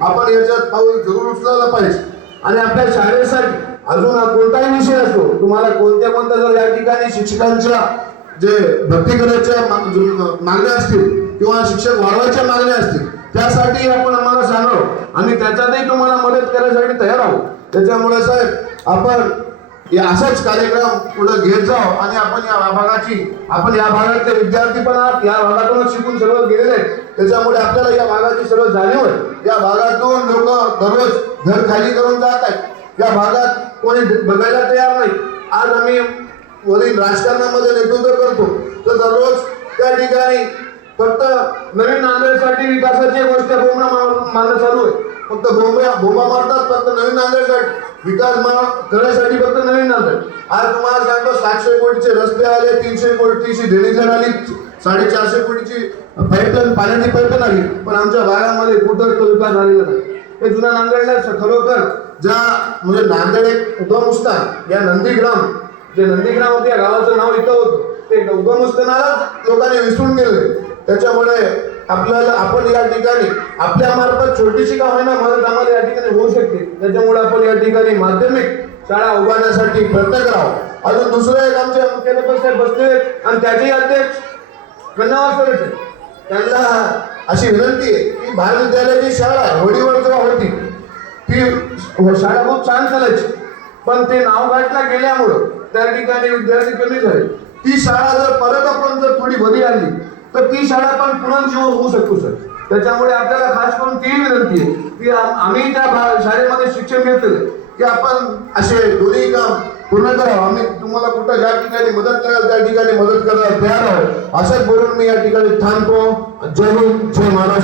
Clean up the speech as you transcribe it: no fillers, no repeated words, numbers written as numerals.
आपण याच्यात पाऊल जरूर उचलायला पाहिजे. आणि आपल्या शाळेसाठी अजून कोणताही विषय असो, तुम्हाला कोणत्या जर या ठिकाणी शिक्षकांच्या जे भरती करायच्या मागण्या असतील किंवा शिक्षक वाढवायच्या मागण्या असतील, त्यासाठी आपण आम्हाला सांगावं. आम्ही त्याच्यातही तुम्हाला मदत करण्यासाठी तयार आहोत. त्याच्यामुळे साहेब आपण असाच कार्यक्रम पुढे घेत जाऊ. आणि आपण या भागातले विद्यार्थी पण आहात, या भागातूनच शिकून सर्व गेलेले आहेत. त्याच्यामुळे आपल्याला या भागाची सर्व जाणीव आहे. या भागातून लोक दररोज घर खाली करून जात आहेत. या भागात कोणी बघायला तयार नाही. आज आम्ही वरील राजकारणामध्ये नेतृत्व करतो, तर दररोज त्या ठिकाणी फक्त नवीन नांदेडसाठी विकासाची गोष्ट मारणं चालू आहे. फक्त बोंबा मारतात फक्त नवीन नांदेडसाठी, विकास करण्यासाठी फक्त नवीन नांदेड. आज तुम्हाला सांगतो 700 कोटीचे रस्ते आले, 300 कोटीची देणगी आली, 450 कोटीची पाईपलाईन, पाण्याची पाईपलाईन आली, पण आमच्या भागामध्ये कुठं तो विकास झालेला नाही. हे जुन्या नांदेडला खरोखर ज्या म्हणजे नांदेड एक उगमस्थान, या नंदीग्राम जे नंदीग्राम होते, या गावाचं नाव इथं होतं, ते उगमस्थानालाच लोकांनी विसरून गेले. त्याच्यामुळे आपण या ठिकाणी आपल्या मार्फत छोटीशी का होईना मदत आम्हाला या ठिकाणी होऊ शकते. त्याच्यामुळे आपण या ठिकाणी माध्यमिक शाळा उभारण्यासाठी प्रयत्न करावा. अजून दुसरं एक आमचे मुख्याध्यापक साहेब बसले आणि त्याचे अध्यक्ष कन्नावर सर, त्यांना अशी विनंती आहे की महाविद्यालयाची शाळा होडीवर जेव्हा होती, ती शाळा खूप छान चालायची, पण ते नाव गाठला गेल्यामुळं त्या ठिकाणी विद्यार्थी कमी झाले. ती शाळा जर परत आपण जर थोडी भरी आणली तर ती शाळा पण पुनर्जीवन होऊ शकतो सर. त्याच्यामुळे आपल्याला खास करून ती विनंती आहे की आम्ही त्या शाळेमध्ये शिक्षण घेतलेले की आपण असे दोन्ही काम पूर्ण करावं. आम्ही तुम्हाला कुठं ज्या ठिकाणी मदत कराल त्या ठिकाणी मदत करायला तयार आहोत. असंच बोलून मी या ठिकाणी थांबतो. जय हिंद, जय महाराष्ट्र.